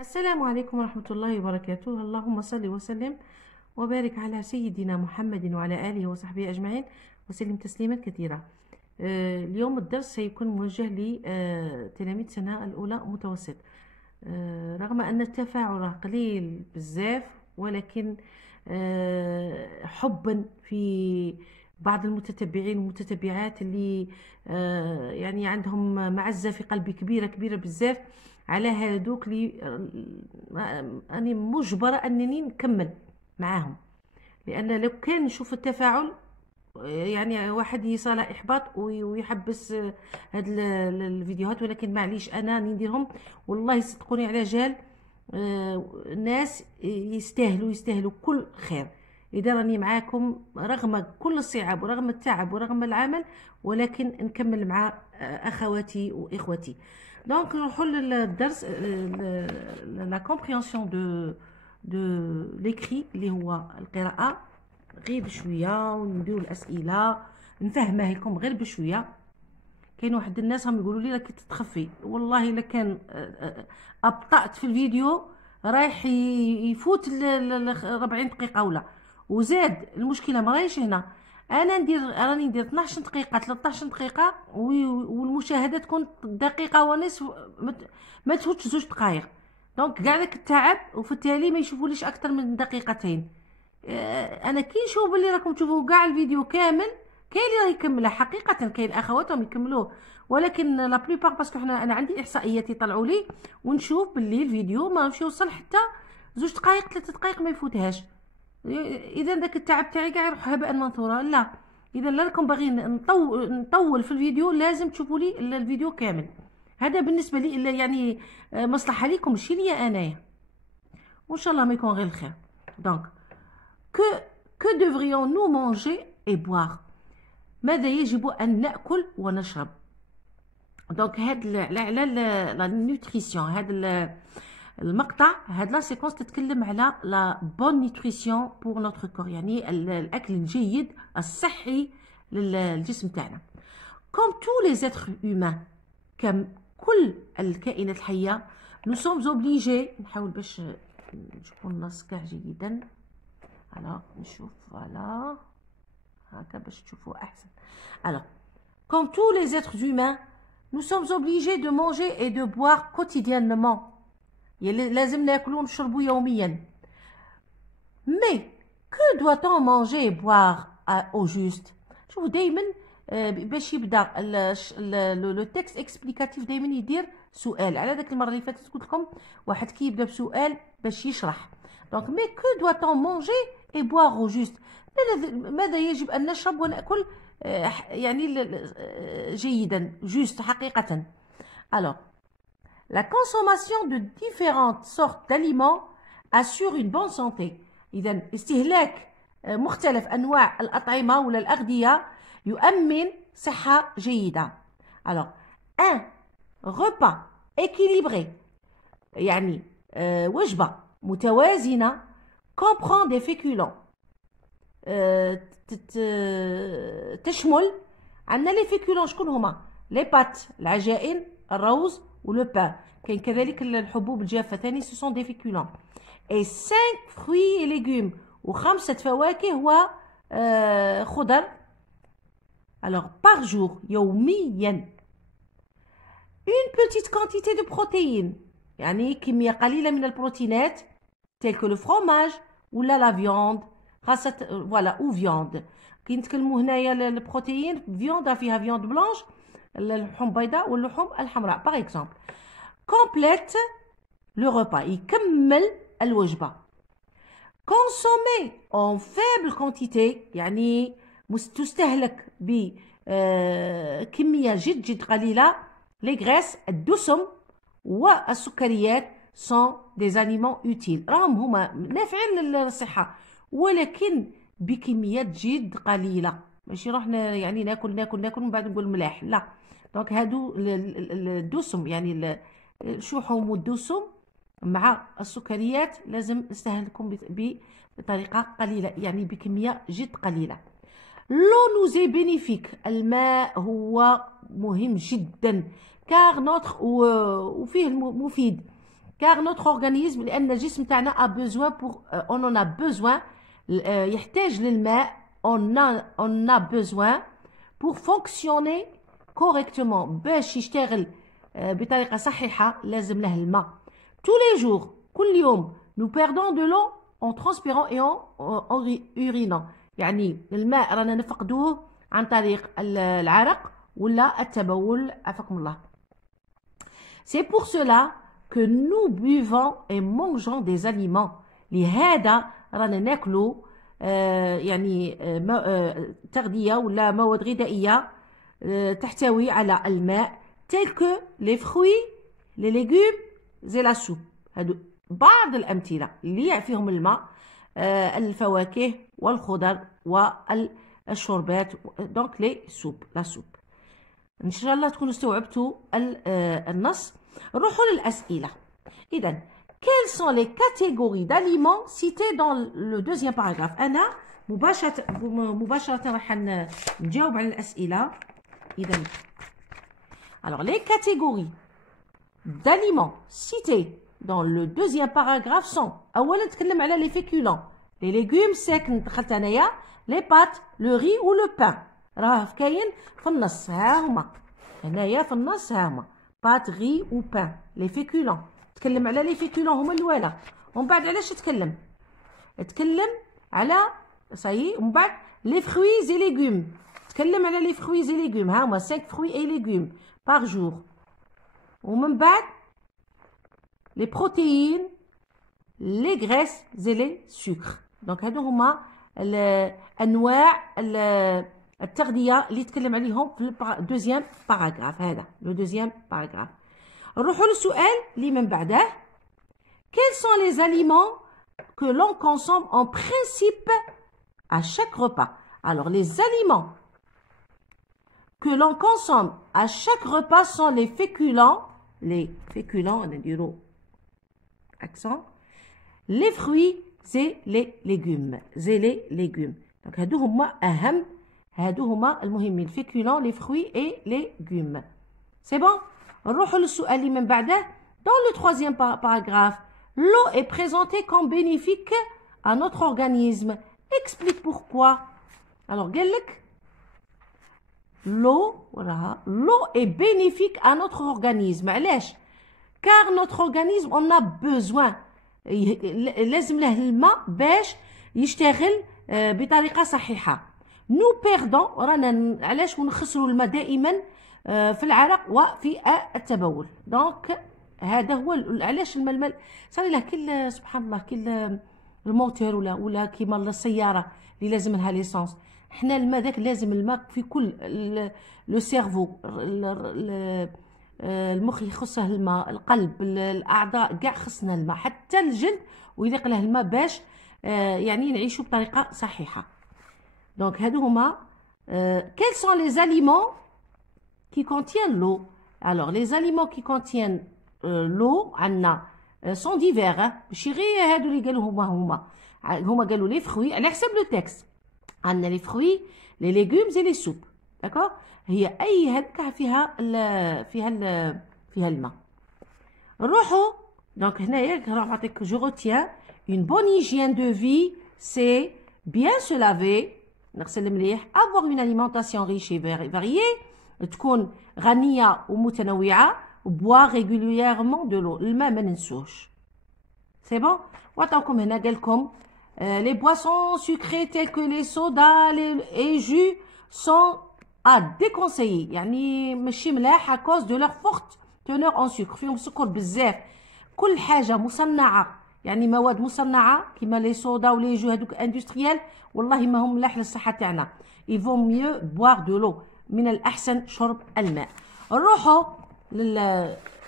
السلام عليكم ورحمة الله وبركاته. اللهم صل وسلم وبارك على سيدنا محمد وعلى آله وصحبه أجمعين وسلم تسليما كثيرا. اليوم الدرس سيكون موجه لتلاميذ سنة الأولى متوسط. رغم أن التفاعل قليل بزاف، ولكن حبا في بعض المتتبعين والمتتبعات اللي يعني عندهم معزة في قلبي كبيرة بزاف على هادوك اللي أنا مجبرة أنني نكمل معاهم، لأن لو كان نشوف التفاعل يعني واحد يصال إحباط ويحبس هاد الفيديوهات، ولكن معليش أنا نديرهم. والله صدقوني على جال ناس يستاهلوا كل خير. إذا راني معاكم رغم كل الصعاب ورغم التعب ورغم العمل، ولكن نكمل مع أخواتي وإخوتي. دونك نروحوا للدرس لا كومبريهنسيون دو ليكري اللي هو القراءة. غير بشويه ونديروا الاسئله نفهمها لكم غير بشويه. كاين واحد الناس هم يقولوا لي راكي تتخفي، والله الا كان ابطات في الفيديو رايح يفوت 40 دقيقه ولا وزاد. المشكله ما راهيش هنا، راني ندير 12 دقيقه 13 دقيقه والمشاهده تكون دقيقه ونصف، ما تفوتش 2 دقائق. دونك كاع داك التعب وفي التالي ما يشوفوليش اكثر من دقيقتين. انا كي نشوف بلي راكم تشوفوا كاع الفيديو كامل، كاين اللي راه يكملها حقيقه، كاين اخواتهم يكملوه، ولكن لا بليبار باسكو انا عندي احصائيات يطلعوا لي ونشوف بلي الفيديو ما مشي يوصل حتى 2 دقائق 3 دقائق ما يفوتهاش. اذا داك التعب تاعي كاع يروح هباء منثورا. لا، اذا لا راكم باغيين نطول في الفيديو لازم تشوفوا لي الفيديو كامل. هذا بالنسبه لي يعني مصلحه ليكم ماشي ليا انايا، وان شاء الله ما يكون غير الخير. دونك que devrions-nous manger et boire؟ ماذا يجب أن نأكل ونشرب؟ دونك هاد على لا نوتريسيون، هاد المقطع، هاد لا سيكونس تتكلم على لا بون نوتريسيون بور نوتر كور، يعني الأكل الجيد الصحي للجسم تاعنا. comme tous les êtres humains، كل الكائنات الحية، nous sommes obligés، نحاول باش نشوفوا النص كاع جيدا. Alors, نشوف voilà هكا باش تشوفوا احسن. Alors, comme tous les êtres humains, nous sommes obligés de manger et de boire quotidiennement. لازم ناكلوا ونشربوا يوميا. Mais que doit-on manger et boire au juste؟ شوفوا دائما باش يبدا لو تكست اكسبليكاتيف دائما يدير سؤال. على داك المره اللي فاتت قلت لكم واحد كي يبدا بسؤال باش يشرح. دونك mais que doit-on manger et boire au juste؟ ماذا يجب أن نشرب ونأكل يعني جيدا juste حقيقة. Alors, la consommation de différentes sortes d'aliments assure une bonne santé. إذا استهلاك مختلف أنواع الأطعمة ولا الأغذية يؤمن صحة جيدة. Alors, un repas équilibré، يعني وجبة متوازنة comprend des féculents، تشمل عندنا لي فيكولون. شكون هما؟ لي بات العجائن، الروز ولو بان. كاين كذلك الحبوب الجافه ثاني سو سون دي فيكولون. اي 5 fruits et légumes، وخمسه فواكه وخضر. alors par jour يوميا. une petite quantité de protéines، يعني كميه قليله من البروتينات tel que le fromage ولا لا فيوند، خاصة فوالا او فيوند. كي نتكلموا هنايا البروتيين فيوند فيها فيوند بلانش، اللحوم بيضاء واللحوم الحمراء. باغ اكزومبل كومبليت لو ريبا، يكمل الوجبة. كونسومي اون فيبل كونتيتي، يعني تستهلك بكمية جد قليلة. لي غريس الدسم والسكريات sont des aliments utiles، راهم هما نافعين للصحة، ولكن بكميات جد قليلة. ماشي روحنا يعني ناكل ومن بعد نقول ملاح، لا. دونك هادو الدسم، يعني الشحوم والدسم مع السكريات لازم نستهلكهم بطريقة قليلة، يعني بكمية جد قليلة. لو نوزي بينيفيك، الماء هو مهم جدا كار نوتر وفيه مفيد. car notre organisme لأن الجسم تاعنا a besoin pour on en a besoin يحتاج للماء on a besoin pour fonctionner correctement باش يشتغل بطريقة صحيحة لازم له الماء. tous les jours كل يوم nous perdons de l'eau en transpirant et en urinant. يعني الماء رانا نفقدوه عن طريق العرق ولا التبول عافاكم الله. c'est pour cela que nous buvons et mangeons des aliments. لهذا رانا ناكلوا يعني تغذية ولا مواد غذائية تحتوي على الماء tels que les fruits, les légumes et la soupe. هادو بعض الأمثلة اللي فيهم الماء الفواكه والخضر والشوربات دونك لي سوب لا سوب. إن شاء الله تكونوا استوعبتوا النص. نروحوا للأسئلة. إذا quelles sont les catégories d'aliments citées dans le deuxième paragraphe. أنا مباشرة راح نجاوب على الأسئلة. إذا alors les catégories d'aliments cités dans le deuxième paragraphe sont أولا نتكلم على les féculents, les légumes secs دخلت أنايا, les pâtes, le riz ou le pain. راه كاين في النص ها هما هنايا في النص ها هما pâtes, riz ou pain. les féculents تكلم على les féculents هما الأولى. ومن بعد علاش تكلم على صايي ومن بعد les fruits et légumes تكلم على les fruits et légumes ها هما 5 fruits et légumes par jour. ومن بعد les protéines, les graisses et les sucres. donc هادو هما الأنواع التغذية اللي تكلم عليهم في الدوزيام باراغراف. هذا لو دوزيام باراغراف. نروحوا للسؤال اللي من بعده. quels sont les aliments que l'on consomme en principe à chaque repas. alors les aliments que l'on consomme à chaque repas sont les féculents, on a dit accent, les fruits et les légumes. donc هادو هما المهمين الفيكولون les fruits et les légumes. c'est bon. نروحوا للسؤال اللي من بعده. dans le troisième paragraphe, l'eau est présentée comme bénéfique à notre organisme. explique pourquoi. alors قال لك l'eau est bénéfique à notre organisme. علاش؟ car notre organisme on a besoin لازم له الماء باش يشتغل بطريقة صحيحة. nous perdons رانا علاش ونخسروا الماء دائما في العرق وفي التبول. دونك هذا هو علاش الماء صار له كل سبحان الله كل الموتور ولا كيما السيارة اللي لازم لها ليسانس. حنا الماء ذاك لازم الماء في كل لو سيرفو المخ يخصه الماء, القلب, الاعضاء كاع خصنا الماء, حتى الجلد ويليق له الماء باش يعني نعيشوا بطريقه صحيحه. دونك هادو هما quels sont les aliments qui contiennent l'eau. alors les aliments qui contiennent l'eau عندنا sont divers. ماشي غير هادو اللي قالوا هما قالوا لي فروي على حسب لو تكست. عندنا لي فروي لي ليغومز اي لي سوب. داكور هي اي هكا فيها الماء. نروحوا دونك هنايا راح نعطيك جو روتيان une bonne hygiène de vie c'est bien se laver نغسل مليح, avoir une alimentation riche et variée تكون غنية ومتنوعة, boire régulièrement de l'eau الماء ما ننسوش. c'est bon. وعطاوكم هنا قال لكم les boissons sucrées telles que les sodas et jus sont à déconseiller. يعني ماشي ملاح à cause de leur forte teneur en sucre. فيهم سكر بزاف. كل حاجة مصنعة يعني مواد مصنعة كيما لي صودا ولي جو هادوك اندستريال والله ما هم ملاح للصحة تاعنا. il vaut mieux boire de l'eau. من الأحسن شرب الماء. نروحوا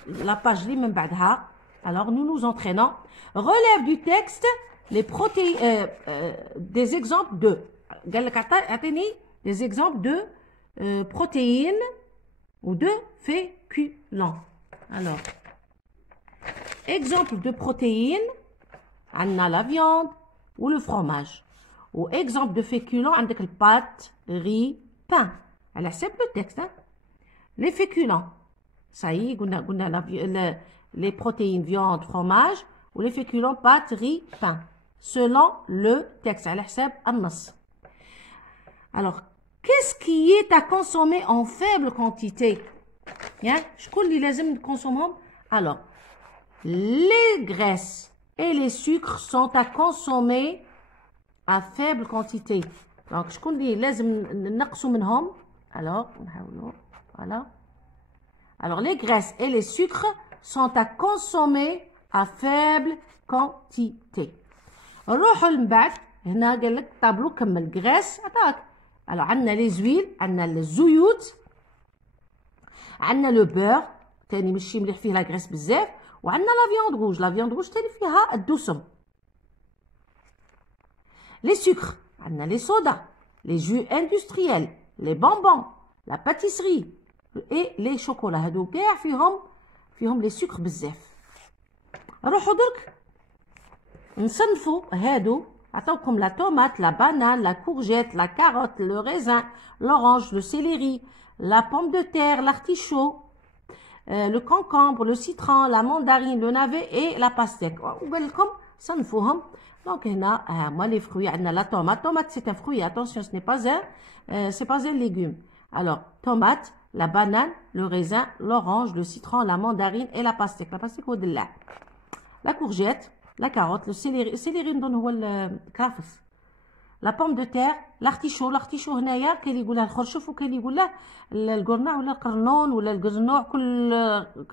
لاباج اللي من بعدها. alors nous nous entraînons. relève du texte les protéines des exemples de قال لك اعطيني des exemples de protéines ou de féculents. alors exemple de protéines عندنا la viande ou le fromage. ou exemple de féculents عندك البات, riz, pain. على حسب le texte. les féculents ça y est قلنا les protéines, viande, fromage, ou les féculents, pâtes, riz, pain, selon le texte, على حساب النص. Alors, qu'est-ce qui est à consommer en faible quantité? شكون اللي لازم نكونسومهم؟ Alors, les graisses et les sucres sont à consommer à faible quantité. Donc, شكون اللي لازم نقصوا منهم؟ Alors, نحاولوا. Voilà. Alors, les graisses et les sucres sont à consommer à faible quantité. نروحوا من بعد هنا قال لك طابلو كمل graisse عطاك. Alors, عندنا les huiles, عندنا الزيوت، عندنا لو بور تاني ماشي مليح فيه لا غريس بزاف، وعندنا لا فياند روج. لا فياند روج تاني فيها الدسم. لي سكر عندنا لي صودا، لي جو اندستريال، لي بونبون، لا باتيسري اي لي شوكولا. هادو كاع فيهم لي سكر بزاف. نروحو درك نصنفو هادو. عطاوكم لا طوماط، لا بانان، لا كورجيت، لا كاروت، لو ريزان، l'orange, le céleri, la pomme de terre, l'artichaut, le concombre, le citron, la mandarine, le navet et la pastèque. وقال لكم صنفوهم. Donc هنا moi les fruits عندنا la tomate. Tomate c'est un fruit, attention, ce n'est pas un légume. Alors tomate, la banane, le raisin, l'orange, le citron, la mandarine et la pastèque. La pastèque هو الدلاع. La courgette, la carotte, le céleri. السيليري نظن هو الكرافس. لا بوم دو تير، لارتيشو. لارتيشو هنايا كاين اللي يقولها الخرشف، وكاين اللي يقولها القرناع ولا القرنون ولا القرنوع. كل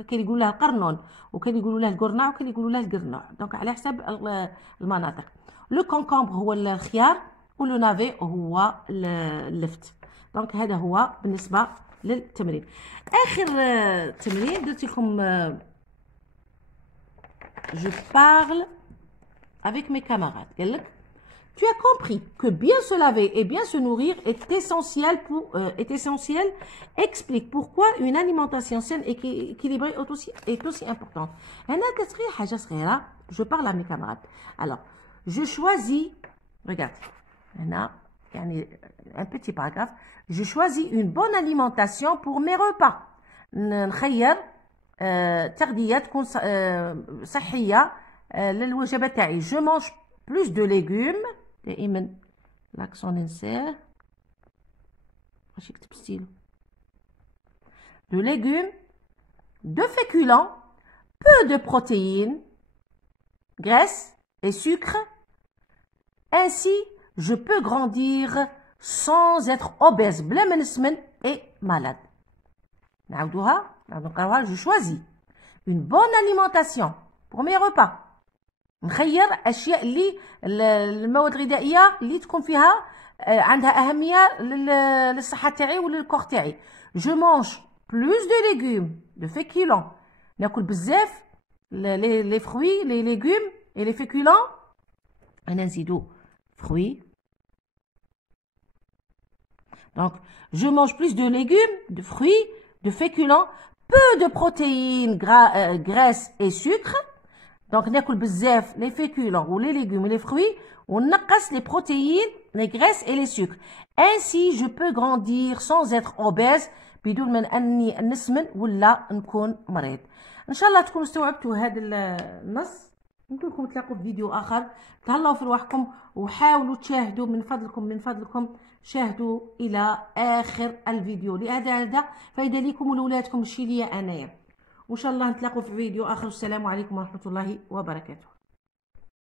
كاين يقول لها القرنون، وكاين يقولوا له القرناع، وكاين يقولوا له القرنوع. دونك على حسب المناطق. لو كونكومبر هو الخيار، ولو نافي هو اللفت. دونك هذا هو بالنسبه للتمرين. اخر تمرين درت لكم جو بارل افيك مي كاماراد. قال لك tu as compris que bien se laver et bien se nourrir est essentiel. Explique pourquoi une alimentation saine et équilibrée est aussi importante. Je parle à mes camarades. Alors, je choisis, regarde, un petit paragraphe. Je choisis une bonne alimentation pour mes repas. نخير تغذية تكون صحية للوجبات تاعي. Je mange plus de légumes. دائما l'accent ننساه باش يكتب ستيلو. De légumes, de féculents, peu de protéines, graisses et sucre. Ainsi, je peux grandir sans être obèse, بلا ما نسمن et malade. نعاودوها نقراوها. Je choisis une bonne alimentation pour mes repas. نخير اشياء اللي المواد الغذائيه اللي تكون فيها عندها اهميه للصحه تاعي وللكور تاعي. جو مانج بلوس دو ليغوم دو فيكولون. ناكل بزاف لي فروي لي ليغوم اي لي فيكولون. انا نزيدو فروي. دونك جو مانج بلوس دو ليغوم دو فروي دو فيكولون. peu de protéines, graisses et sucre. Donc, ناكل بزاف les féculents ou les légumes et les fruits, ونقص les protéines, les graisses et les sucres. Ainsi, je peux grandir sans être obèse بدون من أني نسمن ولا نكون مريض. إن شاء الله تكونوا استوعبتوا هذا النص. نقول لكم تلاقوا في فيديو آخر. تهلاو في رواحكم وحاولوا تشاهدوا من فضلكم شاهدوا إلى آخر الفيديو. هذا فايدة ليكم ولولادكم ماشي ليا أنايا. وإن شاء الله نتلاقوا في فيديو آخر. والسلام عليكم ورحمة الله وبركاته.